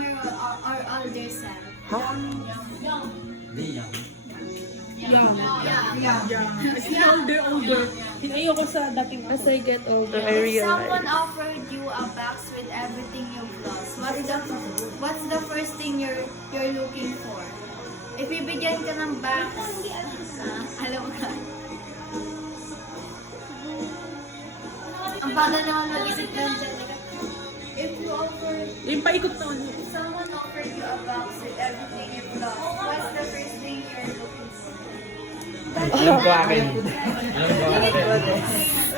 younger or older self? Young. Older. Ayoko sa dating As I get older, I If someone realize. offered you a box with everything you've lost, what's the first thing you're looking for? If bibigyan ka ng box, alam mo ka. Ang bagal naman mag-isip lang dyan. If you offered, Yung paikot na ulit. if someone offered you a box with everything you've lost, what's the first thing you're looking for? Alam ko akin. Alam ko akin.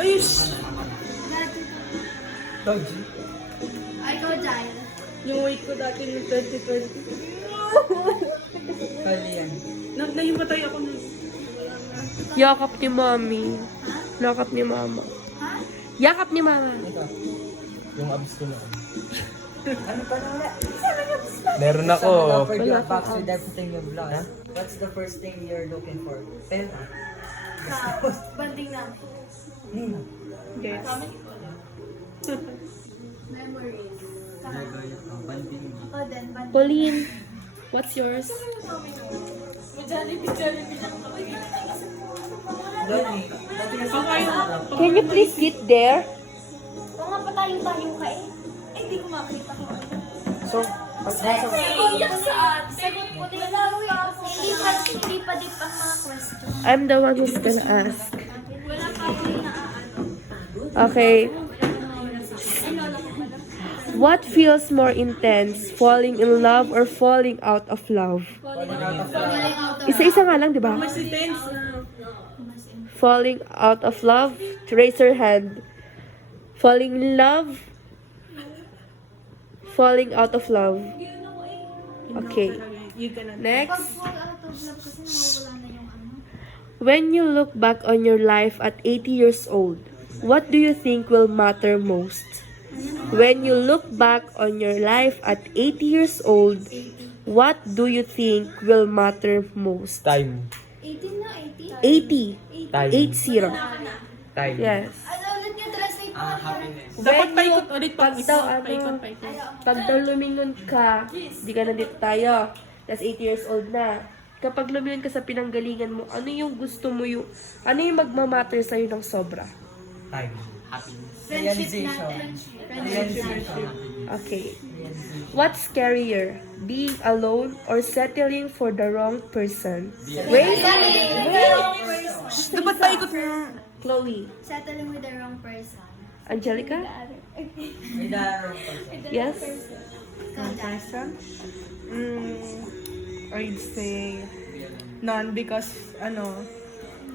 Ay, shh! Toji. Ay, go, Jail. Yung weight ko dati ng 2020. Kali yan. Nahimatay ako nun. Yakap ni mami. Yakap ni mama. Ha? Yakap ni mama. Ito. Yung abs ko na. Ano pa na wala? Meron ako. Offered you a Wala box kang with everything you've lost. What's the first thing you're looking for? Pera. Banding na. Nino. Yes. Memories. Banding. Ako din, banding. Pauline, what's yours? Gani. Can you please sit there? Oo nga pa tayo ka eh. Eh, di ko makita ko ano. So, Iyak saan? Sagot ko din lang ako. Hindi pa deep ang mga question. I'm the one who's gonna ask. Wala pa ako inaano. Okay. What feels more intense? Falling in love or falling out of love? Isa-isa nga lang, di ba? Mas intense na. Falling out of love? Raise your hand. Falling in love? Falling out of love. Okay. You can Next. Pag fall out of love kasi nawawala na yung ano. When you look back on your life at 80 years old, what do you think will matter most? When you look back on your life at 80 years old, what do you think will matter most? time. 18 na, 80. 80. Time. 80. Time. Yes. Ano ulit yung translate mo? Happiness. Dapat When paikot you- ulit pag daw, ano, paikot. pag daw lumingon ka, di ka na dito tayo. Tapos 80 years old na. Kapag lumingon ka sa pinanggalingan mo, ano yung gusto mo yung, ano yung magmamatter sa'yo ng sobra? Time. Friendship Realization. natin. Realization. Okay. What's scarier? Being alone or settling for the wrong person? Wait! Dapat paikot na. Chloe. Settling with the wrong person. Angelica? May darong person. Yes? Ikaw, Jack. I'd say none because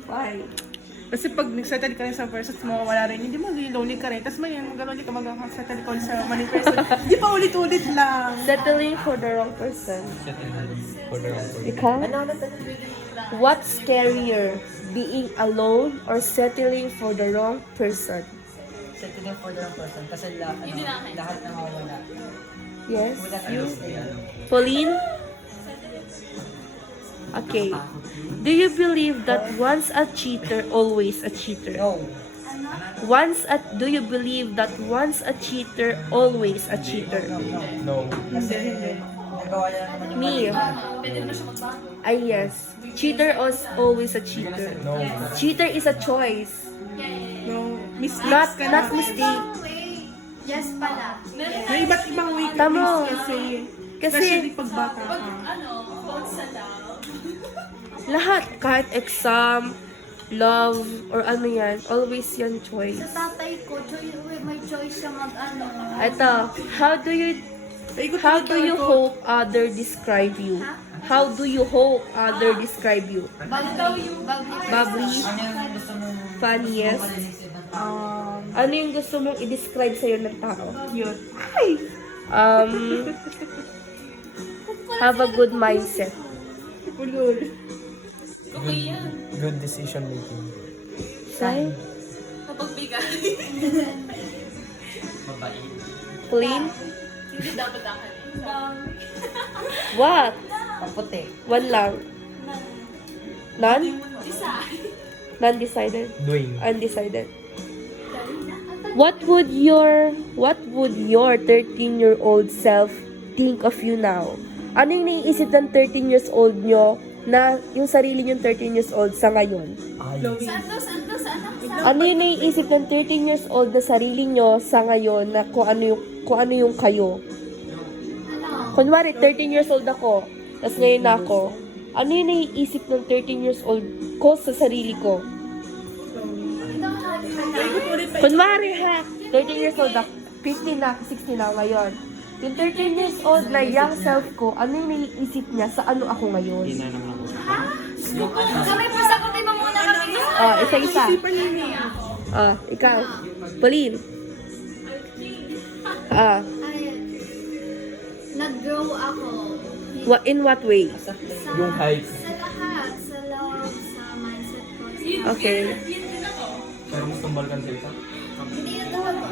Why? kasi pag nag-settle ka rin sa person mawawala rin, hindi mo lonely ka rin. Tapos may mag-lonely ka, mag-settle ka sa maling person. Hindi pa ulit-ulit lang. Settling for the wrong person. For the wrong person. Ikaw? What's scarier? Being alone or settling for the wrong person? Settling for the wrong person. Kasi lahat na mawawala. Yes? Wala ka You? stay alone. Pauline? Okay. Do you believe that once a cheater, always a cheater? No. Do you believe that once a cheater, always a cheater? No. Kasi nagawa niya naman yung Me. Ay, yes. Cheater is always a cheater. No. Cheater is a choice. No, mistakes ka na. Not mistake. Way. Yes pala. May iba't ibang way to Tama. miss kasi. Especially Kasi pag bata ka. lahat, kahit exam, love, or ano yan, always yan choice. Sa tatay ko, may choice siya mag-ano. Ito, how do you hope other describe you? How do you hope other describe you? Bubbly. Bubbly, Ano yung gusto mong funniest. Ano yung gusto mong i-describe sa'yo ng tao? Cute. Um, have a good mindset. Ulul. Good decision making. Say? Clean? What? paputi? One lang. None? Non-decided? Doing. Undecided. What would your 13-year-old self think of you now? Ano yung naiisip ng 13 years old nyo na yung sarili nyo 13 years old sa ngayon? Ay. Ano yung naiisip ng 13 years old na sarili nyo sa ngayon na kung ano yung kayo? Kunwari, 13 years old ako, tapos ngayon na ako. Ano yung naiisip ng 13 years old ko sa sarili ko? Kunwari ha, 13 years old ako, 15 na ako, 16 na ako ngayon. Yung 13 years old na young self ko, ano yung naiisip niya sa ano ako ngayon? Kami pa sagutin mo muna kami. Isa-isa. Ikaw. Pauline. Ay, nag-grow ako. In what way? Sa, Yung height. Sa lahat. Sa love, sa mindset ko. Okay. Pero mas tumbal ka sa isa. Hindi na tawag ko.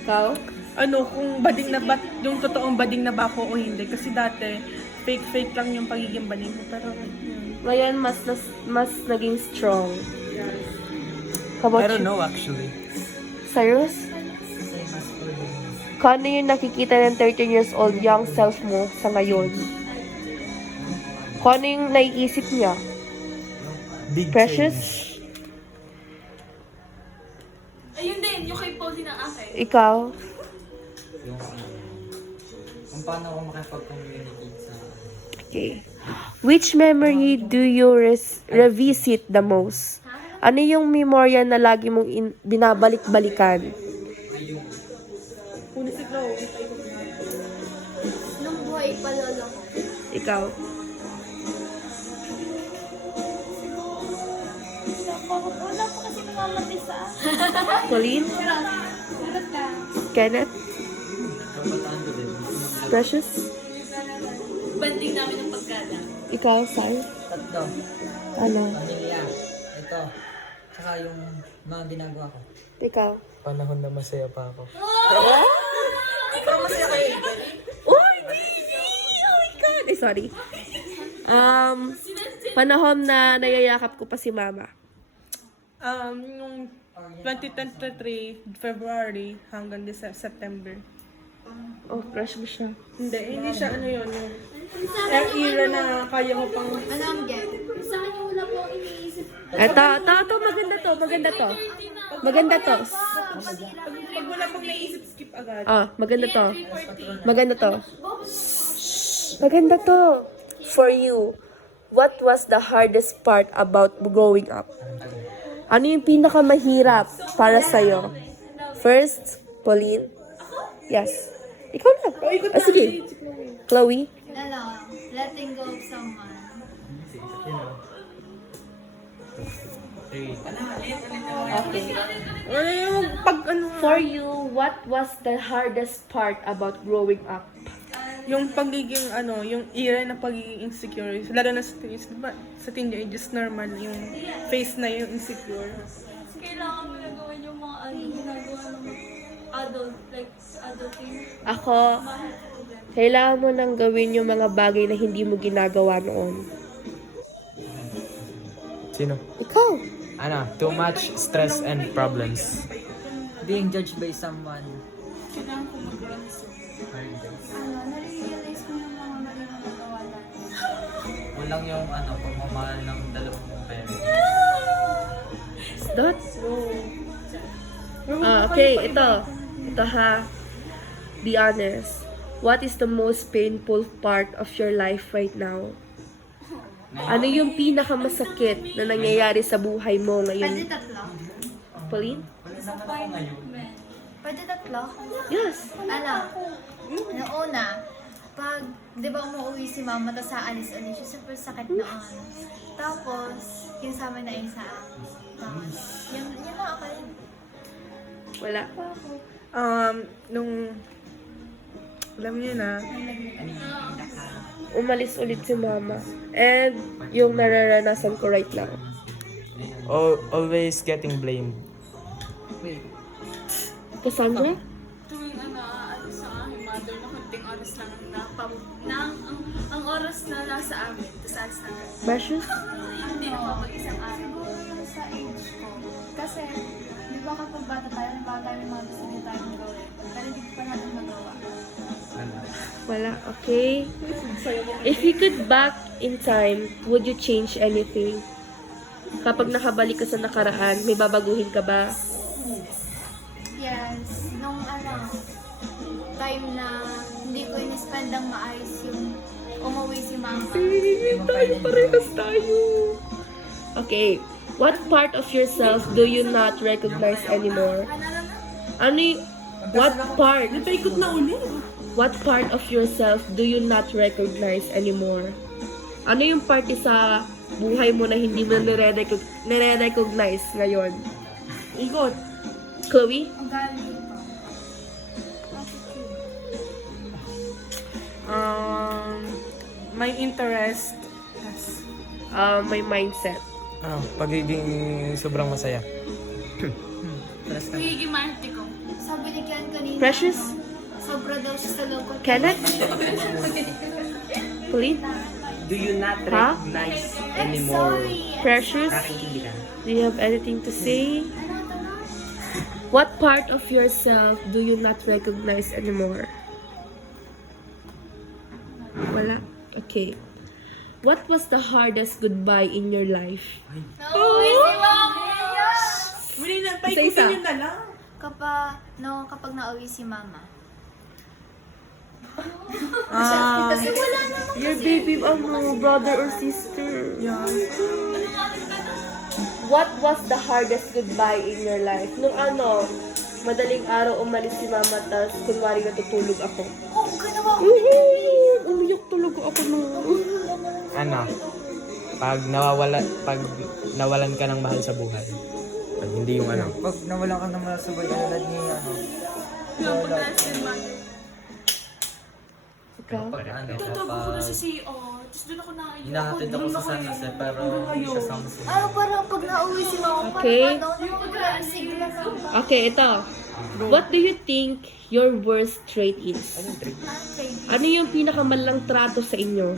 Ikaw? Ano, kung bading na ba, yung totoong bading na ba ako o hindi. Kasi dati, fake lang yung pagiging bading ko. Pero, Ngayon, mas naging strong. How I about don't you? know actually. Cyrus? Same as Pauline. Kung ano yung nakikita ng 13 years old young self mo sa ngayon? Kung ano yung naiisip niya? Big Precious? change. Ayun din, yung kay Pauline ang akin. Ikaw? Yung kung paano ako makipag-communicate sa Okay. Which memory do you revisit the most? Ano yung memorya na lagi mong binabalik-balikan? una si Chloe. Nung buhay pa lolo ko. Ikaw? Wala po kasi namamatay sa Pauline? Kenneth? kabataan ko din. Precious? Banding namin ng pagkala. Ikaw, Sai? Tatlo. Ano? Pamilya. Ito. Tsaka yung mga ginagawa ko. Ikaw? Panahon na masaya pa ako. Uy, baby! Oh my God! Ay, sorry. Panahon na nayayakap ko pa si mama. Yung 2023, February hanggang September. Oh, crush mo siya. Hindi siya ano yun. Yung era na kaya mo pang... Ano ang get? Sa akin yung wala po ang iniisip. Eto, maganda to. Maganda to. Pag wala pang naisip, skip agad. Maganda to. Maganda to. For you, what was the hardest part about growing up? Ano yung pinakamahirap para sa'yo? First, Pauline? Yes. Ikaw na. Sige. Chloe? Letting go of someone. Okay. Ano yung pag ano... For you, what was the hardest part about growing up? Yung pagiging ano, yung era na pagiging insecure. Lalo na sa teenage, diba? Sa teenage, just normal yung face na yung insecure. Kailangan mo na gawin yung mga ginagawa ng adult, like adulting. Ako, kailangan mo nang gawin yung mga bagay na hindi mo ginagawa noon. Sino? Ikaw. Ano, too much stress and problems. Being judged by someone. Na-realize mo yung mga mali na nagawa natin. Walang yung ano, pagmamahal ng dalawang parents. Dot? Okay, ito. Ito ha. Be honest. What is the most painful part of your life right now? Ano yung pinakamasakit na nangyayari sa buhay mo Pwede ngayon? tatlo? Pauline? Pwede tatlo? Yes. Ano? Una, pag, di ba umuwi si mama, tapos aalis ulit siya, super sakit noon. Tapos, yung sa amin na isa. Tapos, yun na ako yun. Wala. Nung... Alam niyo na, Umalis ulit si mama. And yung nararanasan ko right now. Always getting blamed. Wait. Cassandra? Tuwing ano sa aking mother na kunting oras lang ang oras na nasa amin, tapos alis na agad. Precious? Hindi na pa isang araw. Siguro yung sa age ko. Kasi, di ba kapag bata tayo, may mga gusto niyo tayong gawin. Pero hindi pa natin magawa. Ano? Wala, okay. If you could back in time, would you change anything? Kapag nakabalik ka sa nakaraan, may babaguhin ka ba? Yes, nung time na hindi ko in-spend ang maayos yung umuwi si mama. Tayo, parehas tayo. Okay. What part of yourself do you not recognize anymore? Ano what part? Napaikot na ulit. What part of yourself do you not recognize anymore? Ano yung parte sa buhay mo na hindi mo nire-recognize ngayon? Ikot. Chloe? Ugali ko. My interest. Yes. My mindset. Ano, pagiging sobrang masaya. Pagiging mahati ko. Sabi ni Kian kanina. Precious? Sobra daw siya sa lungkot. Kenneth? Pauline? Do you not Huh? recognize I'm anymore? sorry. Precious? Nakikindi ka. Do you have anything to say? What part of yourself do you not recognize anymore? Wala? Okay. What was the hardest goodbye in your life? Nauwi si mama. Muli na, Isa-isa. paikutin yun na lang. Kapag nauwi si mama. Kasi Wala naman. Your baby, brother or sister. yeah. What was the hardest goodbye in your life? Nung madaling araw umalis si mama, tas kunwari natutulog ako. Oh, ganawa ko. Umiyak talaga ako nung... Ano, pag nawalan ka ng mahal sa buhay. Pag hindi yung ano. Pag nawalan ka naman sa buhay, tulad ni Yung pagdalas ng mother. Ikaw? Tatago ko na sa CR. Tapos doon ako naiyak. Hinahatid ako sa San Jose, pero hindi siya sama sa Parang pag nauwi si mama, Okay. parang sigla na. Okay, ito. What do you think your worst trait is? Ano yung pinakamalang trato sa inyo?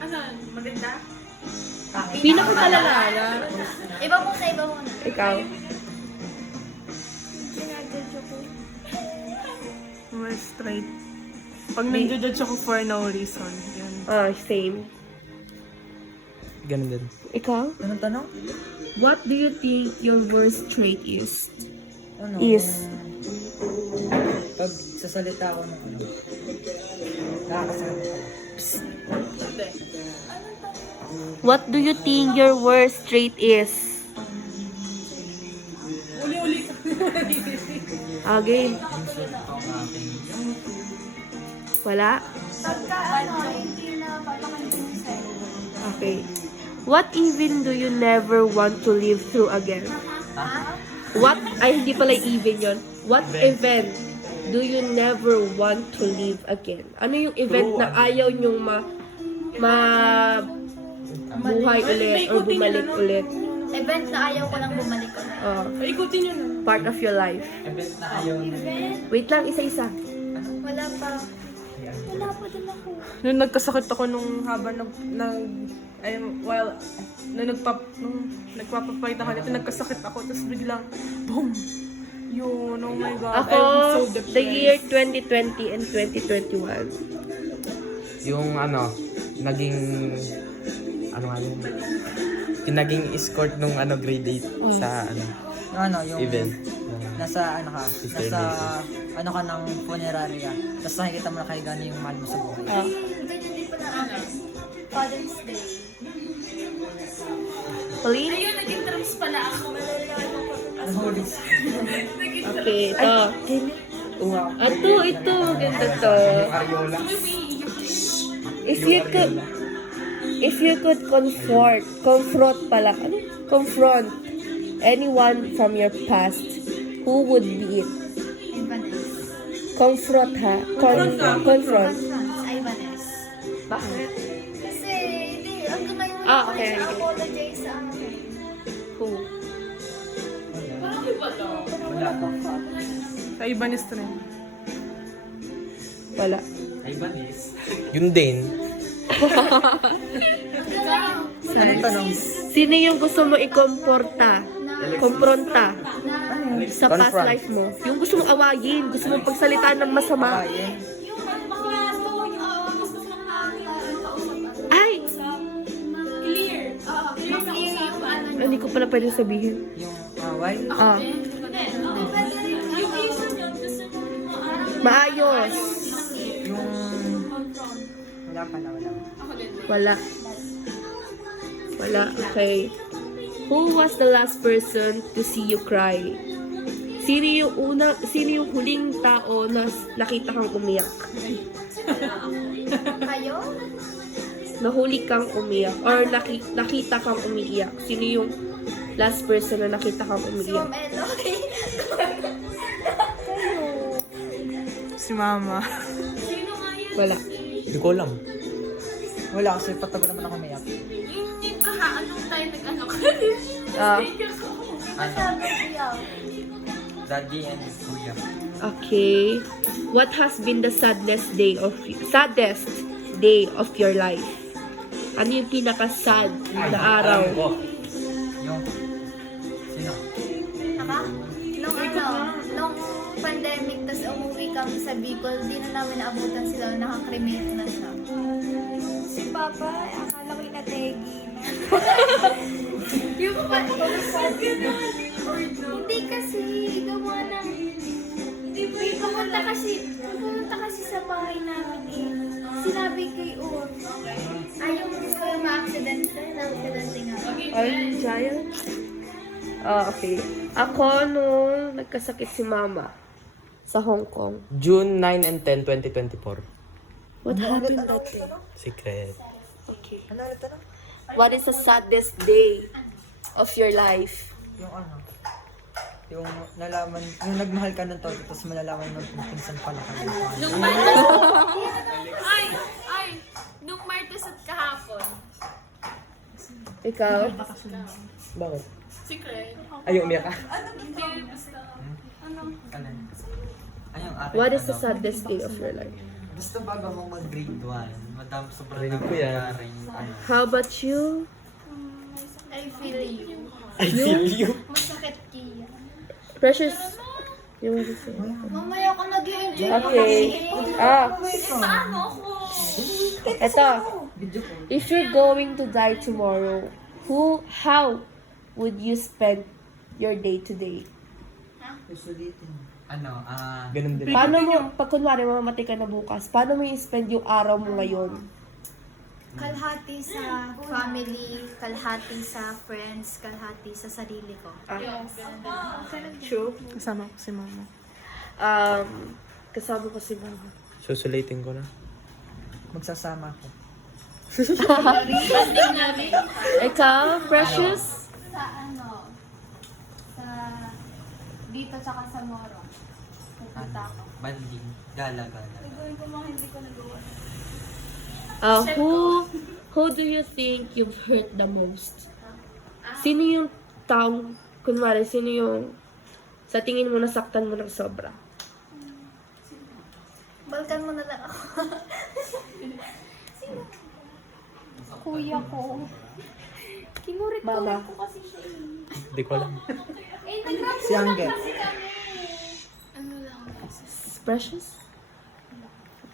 Ano? Maganda? Pinakamalala na? Iba muna. Ikaw? Sinadadyo ko. More straight. Pag nag-judge ako for no reason. Yan. Same. Ganun din. Ikaw? Anong tanong? What do you think your worst trait is? Ano? Is. Pag sasalita ako ng nakakasalita. What do you think your worst trait is? Uli-uli. Okay. Wala? Pagka hindi na papakantin sa'yo. Okay. What even do you never want to live through again? What? Ay, hindi pala even yon. What event do you never want to live again? Ano yung event na ayaw nyong buhay ulit or bumalik ulit? Event na ayaw ko lang bumalik ulit. Paikutin yun na. Part of your life. Event na ayaw na. Wait lang, isa-isa. Wala pa. Wala pa din ako. Nung nagkasakit ako nung habang nung nagpapapait ako dito, nagkasakit ako, tapos biglang, boom! Yun, oh my God. Ako, I'm so depressed. the year 2020 and 2021. Yung naging, yun? Yung naging escort nung grade 8 sa Yung event. nasa Sister ka ng funeraria. Tapos nakikita mo na kay gano'n yung mahal mo sa buhay. Ganyan din pala Father's Day. Pauline? Ayun, naging trams pala ako. Nahulis. Okay, ito. Ito. Ganda to. If you could confront anyone from your past, who would be it? Ibanez. Confront ha? Confront. Confront. Ibanez. Bakit? Kasi, hindi. Hanggang ngayon Okay. siya apologize sa akin. Who? Bakit ba to? Wala pa. Sa Ibanez rin. Wala. Yun din. Anong tanong? Sino yung gusto mo i-komporta? Kompronta? Sa past Confront. life mo? Yung gusto mong awayin, gusto mong pagsalitaan ng masama? Kain. hindi ko pala pwede sabihin. Yung why? Ah, Yung reason yun, gusto nyo maayos. Yung... Wala pa na, wala. Wala. Wala, okay. Who was the last person to see you cry? Sino yung huling tao na nakita kang umiyak? Kayo? Nahuli kang umiyak or nakita kang umiiyak? Sino yung last person na nakita kang Si umiiyak? Ma'am Eloy. Si Mama. Sino nga yan? Wala. Hindi ko alam. Wala kasi patago naman ako mayak. Yung kahaanong tayo nag-ano ka. Ah, Daddy and Kuya. okay. What has been the saddest day of your life? Ano yung pinaka-sad na araw? Yung... Sino? Nung pandemic, tas umuwi kami sa Bicol, di na namin naabutan sila, nakakremate na siya. Si Papa, akala ko inategi na. Yung pa, hindi kasi, gawa ng, may pumunta kasi sa bahay namin eh. Sinabi kay Ur. Ayaw mo sa ma-accident nga. Ay, giant? Ah, okay. Ako, nung nagkasakit si Mama sa Hong Kong. June 9 and 10, 2024. What happened that day? Secret. Okay. What is the saddest day of your life? Yung ano? Yung nalaman, yung nagmahal ka ng todo, tapos malalaman mo kung pinsan pala kayo. Nung Martes, nung Martes at kahapon. Ikaw? Bakit? Secret. Ay, umiyak ka? Hindi, basta. Ano? Ayong akin. What is the saddest day of your life? Gusto bago mong mag-grade 1, madam sobrang Rinig ko yan. nangyaring ano. How about you? I feel you. I feel you. Masakit Kia. Precious? Yung gusto. Mamaya ako nag-enjoy. Okay. Ah, Paano ako? eto. If you're going to die tomorrow, how would you spend your day today? Ano, Ganun din. Paano mo, pag kunwari mamamatay ka na bukas, paano mo i-spend yung araw mo ngayon? Kalahati sa family, kalahati sa friends, kalahati sa sarili ko. True. Kasama ko si Mama. Kasama ko si Mama. Susulitin ko na. magsasama ko. Banding namin. Ikaw, Precious? Sa dito tsaka sa Moro. Pupunta ako. Banding, gala-gala. Gagawin ko mga hindi ko nagawa. Who do you think you've hurt the most? Sino yung taong, kunwari, sino yung sa tingin mo nasaktan mo ng sobra? Balkan mo na lang ako. Kuya ko. Kinurit Mama. ko kasi siya eh. Hindi ko alam. Nag-rap Si Angge. kasi kami. Ano lang. Precious?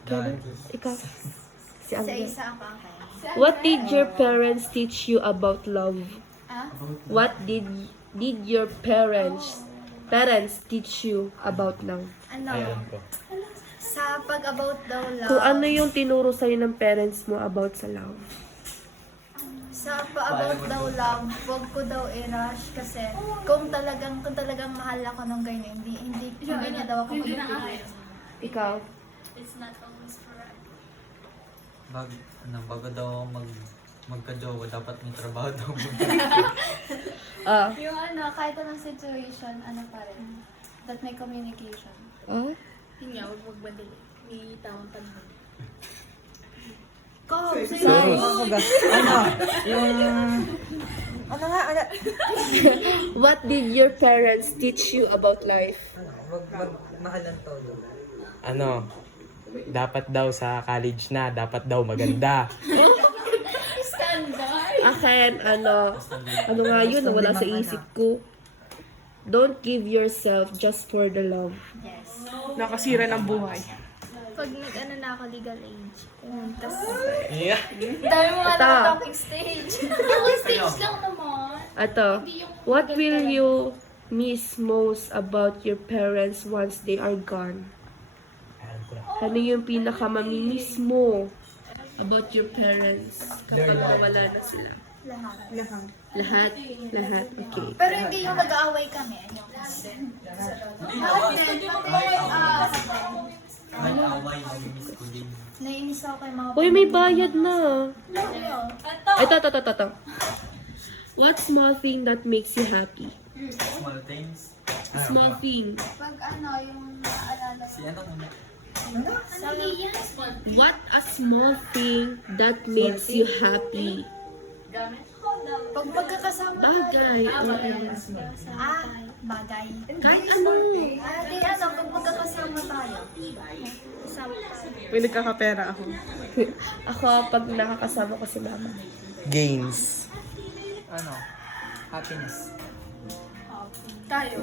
Dad. Ikaw? Si Sa Angel. isa ako. What did your parents teach you about love? Ah? What did your parents teach you about love? Ano? Ay, alam ko. Sa pag-about daw love. Kung ano yung tinuro sa'yo ng parents mo about sa love? Sa pa-about daw love, huwag ko daw i-rush kasi kung talagang mahal ako ng ganyan, hindi niya daw ako Hindi na pagpipiliin. Ikaw? It's not always correct. Bago daw magka-jowa, dapat may trabaho daw. Yung kahit anong situation, pa rin. That may communication. Oh? Yun nga, huwag magmadali. May tamang panahon. Kob, What did your parents teach you about life? Wag mahal ng todo. Ano? Dapat daw sa college na, dapat daw maganda. Akin, ano nga yun, wala sa isip ko. Don't give yourself just for the love. Yes. Nakasira ng buhay. Pag na ako legal age. Tapos, Yeah. dami mo nga Ata. na talking stage. Talking stage lang naman. Ato, what will you miss most about your parents once they are gone? Ano yung pinaka-mamimiss mo about your parents kapag nawala na sila? Lahat. Lahat? Lahat, okay. Pero hindi yung nag-aaway kami. Naiinis ako kay mga Uy, may bayad na. Ano? Ito. What small thing that makes you happy? Small things. Small thing. Pag ano, yung naalala ko. Si ano muna? What a small thing that makes you happy? Pag magkakasama Bagay. bagay. Kahit ano. Di ano, pag magkakasama tayo. Kasama. May nagkakapera ako. Ako, pag nakakasama ko si mama. Games. Ano? Happiness. Tayo.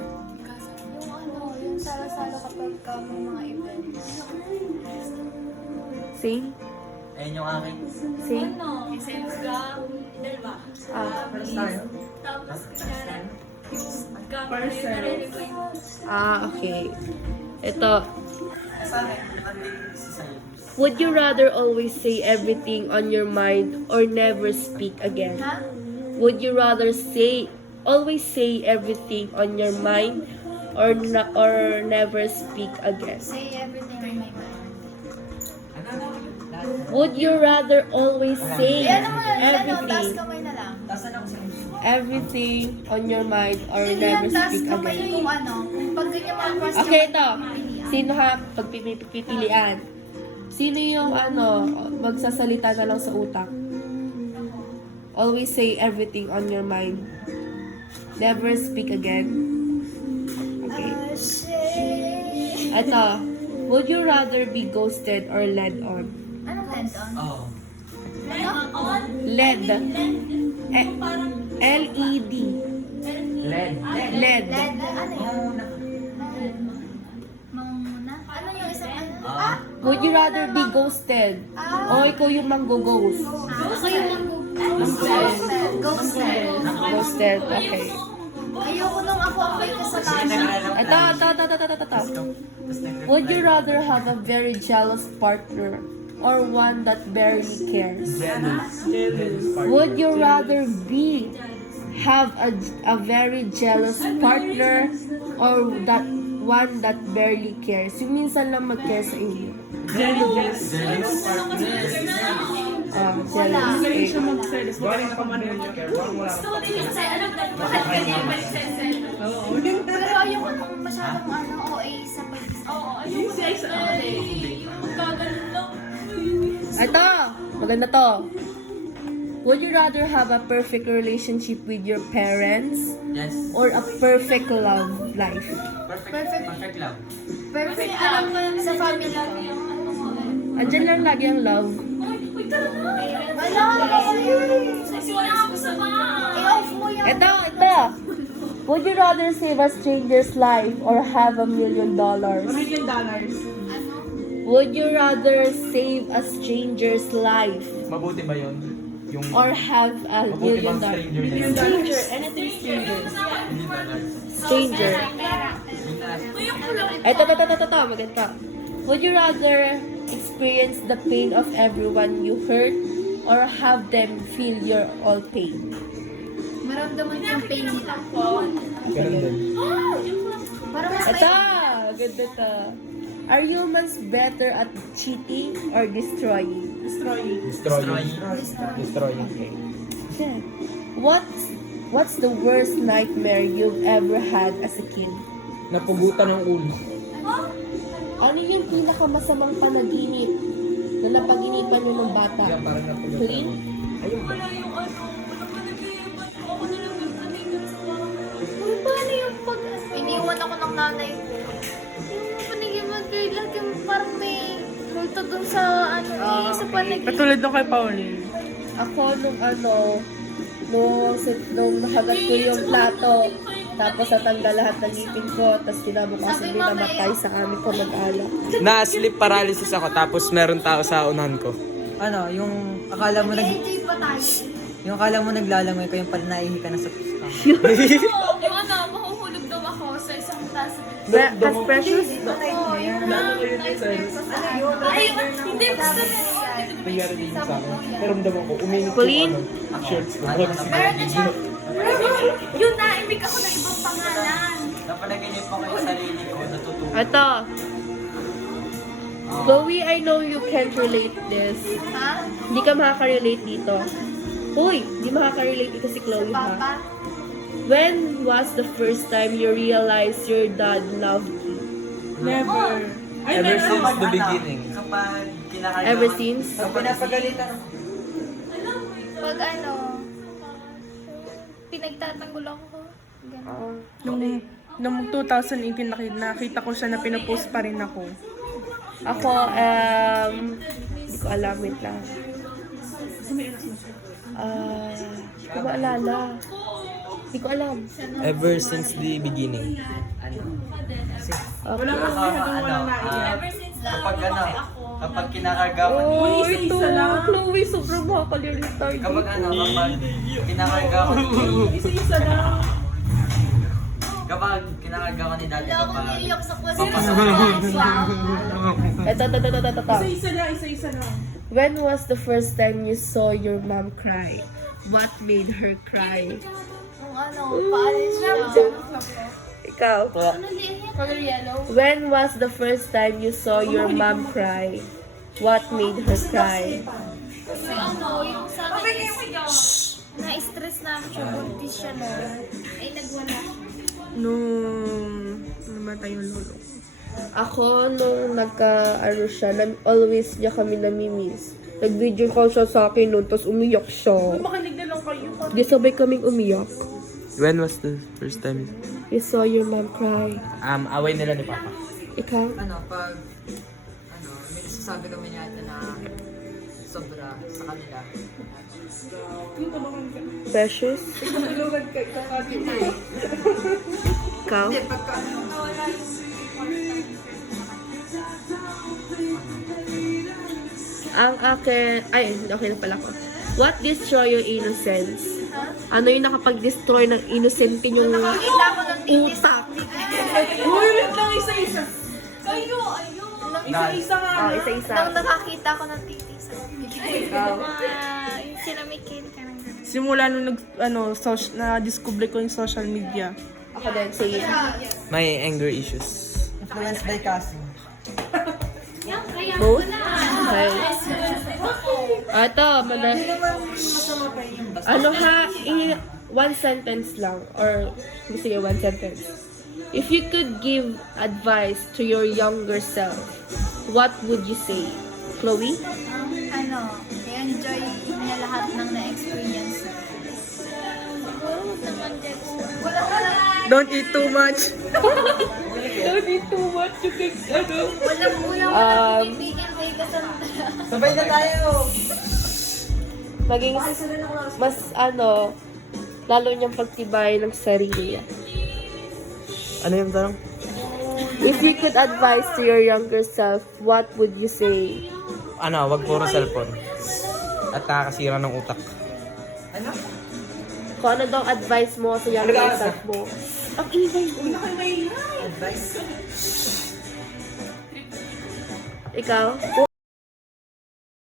Yung ano, yung salo-salo kapag may mga events. Same? Ayun yung akin. Same? Essence ka. Dalawa. Tapos kunyari, yung Parcel. narinig ko yung Okay. Ito. Sa akin, si Sayo. Would you rather always say everything on your mind or never speak again? Ha? Would you rather always say everything on your mind or never speak again? Say everything in my mind. Would you rather always say Ano mo yan, taas everything kamay na lang. Tasan ako sa everything on your mind or Hindi never yan, taas speak kamay again? kung ano. Pag ganyan mga question. Okay, ito. Sino ha? Pagpipilian. Sino yung magsasalita na lang sa utak? Always say everything on your mind. Never speak again. Okay. Ito. Would you rather be ghosted or led on? Anong lend on? Oh. Led. L-E-D. LED. Led. Lend, ano yun? Manguna? Ano yung isang ano? Would you rather be ghosted? O ikaw yung manggo-ghost? Ako yung ghosted. Ghosted. Ghosted. Okay. Ayoko nung ako ang may kasalanan. Ito. Would you rather have a very jealous partner or one that barely cares? Would you rather have a very jealous partner or that one that barely cares? Yung minsan lang mag-care sa inyo. Jealous. Hindi rin siya mag-service. Baka rin nakamano niya. kasi alam na mahal ka niya balik sa SL. Pero ayoko nung masyadong OA sa pag-isip. Oo, ayun sa SL eh. Yung magkaganon lang. Ito! Maganda to. Would you rather have a perfect relationship with your parents Yes. or a perfect love life? Perfect love. Perfect alam ko sa family ko. Andyan lang lagi ang love. Uy, tara na. Wala ako yun. Nagsiwala ako sa mga. I-off mo yan. Ito. Would you rather save a stranger's life or have $1 million? $1 million. Would you rather save a stranger's life Mabuti ba yun? Yung or have $1 mabuti million? bang stranger na yun? Stranger, anything stranger. Hindi ba? Stranger. Ito, maganda. Would you rather experience the pain of everyone you hurt or have them feel your all pain? Maramdaman ko yung pain nila. Ganun din. Para mas Ito, ganda to. Are humans better at cheating or destroying? Destroying. Destroying. Yeah. What's the worst nightmare you've ever had as a kid? Napugutan ng ulo. Ano yung pinakamasamang panaginip na napaginipan niyo ng bata? Yan, parang napugutan. Clean? Ayun ba? Wala yung ano. Wala ka nag-iibat. Ako na lang yung nanigan sa bahay. paano yung pag... Iniwan ako ng nanay ko. Yung panigim mag-grade yung parang may multo dun sa ano sa panigim. Katulad nung kay Pauline. Ako nung nakagat ko yung plato, tapos natanggal lahat ng ngipin ko, tapos kinabukasan din namatay sa amin ko mag-alak. Na-sleep paralysis ako tapos meron tao sa unahan ko. Ano, yung akala mo nag... Nag-enjoy pa tayo. Yung akala mo naglalangoy ka, yung pala naihi ka na sa pusta. Yung ano, mahuhulog daw ako sa isang klase. As precious? Ay, hindi, basta Nangyari din yun sa akin. Naramdaman ko, uminit Pauline? shirts ko. meron na siya. Yun, naimik ako ng ibang pangalan. Napanaginip ako yung sarili ko, natutuwa. Ito. Chloe, I know you can't relate this. Ha? Hindi ka makaka-relate dito. Uy, hindi makaka-relate dito si Chloe ha. Papa? When was the first time you realized your dad loved you? Never. Ay, Ever meron since ako. the beginning. Kapag kinakain Ever since? Kapag pinapagalitan ako. Pag ano, pinagtatanggol ako. Ganun. Nung 2018 nakita ko siya na pinopost pa rin ako. Ako, hindi ko alam, wait lang. Hindi ko maalala. Hindi ko alam. Ever since the beginning. Wala pa siya walang naiyak. Kapag kinakarga ko ni... Oh, isa ito. lang. Chloe, sobrang makakalirita. Kapag kinakarga ko ni... Isa-isa lang. Kapag kinakarga ko ni daddy, Wala akong kapag... iiyak sa kwento. Ito. Isa-isa lang, isa-isa lang. When was the first time you saw your mom cry? What made her cry? Kung ano, paalis siya. Ikaw. Ano liyan yan? Color yellow. When was the first time you saw your mom cry? What made her cry? Kasi ano, yung sa akin is, na-stress namin siya, buntis siya no. Ay, nagwala. Nung namatay yung lolo. Ako, nung nagka-ano siya, always niya kami namimiss. Nag-video call siya sa akin noon, tapos umiyak siya. Makinig na lang kayo. Di sabay kaming umiyak. When was the first time? We saw your mom cry. Away nila ni Papa. Ikaw? Pag... may nasasabi kami niya na sobra sa kanila. Precious? Ikaw? Ang akin... Ay, okay na pala ko. What destroy your innocence? Ano yung nakapag-destroy ng innocent yung Nakakita ko ng titis. utak? Uy, wait lang, isa-isa. Kayo, ayun. Isa-isa nga. Oh, isa-isa. Nang nakakita ko ng titis. Ikaw? Yung sinamikin ka ng gano'n. Simula nung na-discover ko yung social media. Ako din, sige. May anger issues. Influenced by Cassie. Both? Okay. Ito, ano ha, one sentence lang, or sige, one sentence. If you could give advice to your younger self, what would you say? Chloe? Ano, i-enjoy niya lahat ng na-experience. Don't eat too much. Don't eat too much, you can, Walang bibigyan kay kasama. Sabay na tayo! maging mas lalo niyang pagtibay ng sarili. Ano yung tanong? If you could advise to your younger self, what would you say? Wag puro cellphone. At nakakasira ng utak. Ano? Kung ano daw advice mo sa younger self mo? Ang ingay mo. Advice? Ikaw? Kung